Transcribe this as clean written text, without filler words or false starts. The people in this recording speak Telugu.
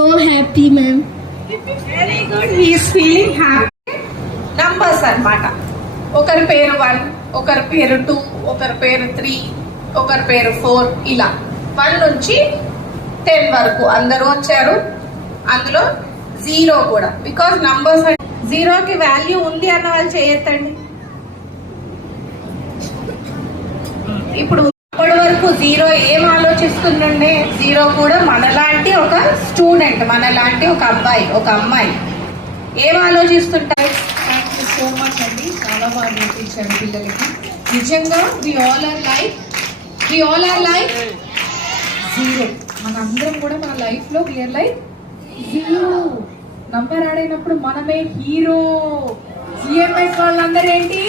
So happy, ma'am. Very good, he is feeling happy. Numbers అన్నమాట. ఒకరి పేరు 1, ఒకరి పేరు 2, ఒకరి పేరు 3, ఒకరి పేరు 4, ఇలా 1 నుంచి 10 వరకు అందరూ వచ్చారు. అందులో 0 కూడా, బికాస్ నంబర్స్ 0కి వాల్యూ ఉంది అన్న వాళ్ళు చేయొద్దండి. ఇప్పుడు అప్పటి వరకు 0 ఏం ఆలోచిస్తుండే? 0 కూడా మనలాంటి ఒక స్టూడెంట్, మనలాంటి ఒక అబ్బాయి, ఒక అమ్మాయి ఏం ఆలోచిస్తుంటారు? థ్యాంక్ యూ సో మచ్ అండి, చాలా బాగా నేర్పించారు పిల్లలకి. నిజంగా వి ఆల్ ఆర్ లైక్ 0. మనందరం కూడా మన లైఫ్ లో వీఆర్ లైక్ 0. నంబర్ యాడ్ అయినప్పుడు మనమే హీరో. సిఎంఎస్ వాళ్ళందరూ ఏంటి?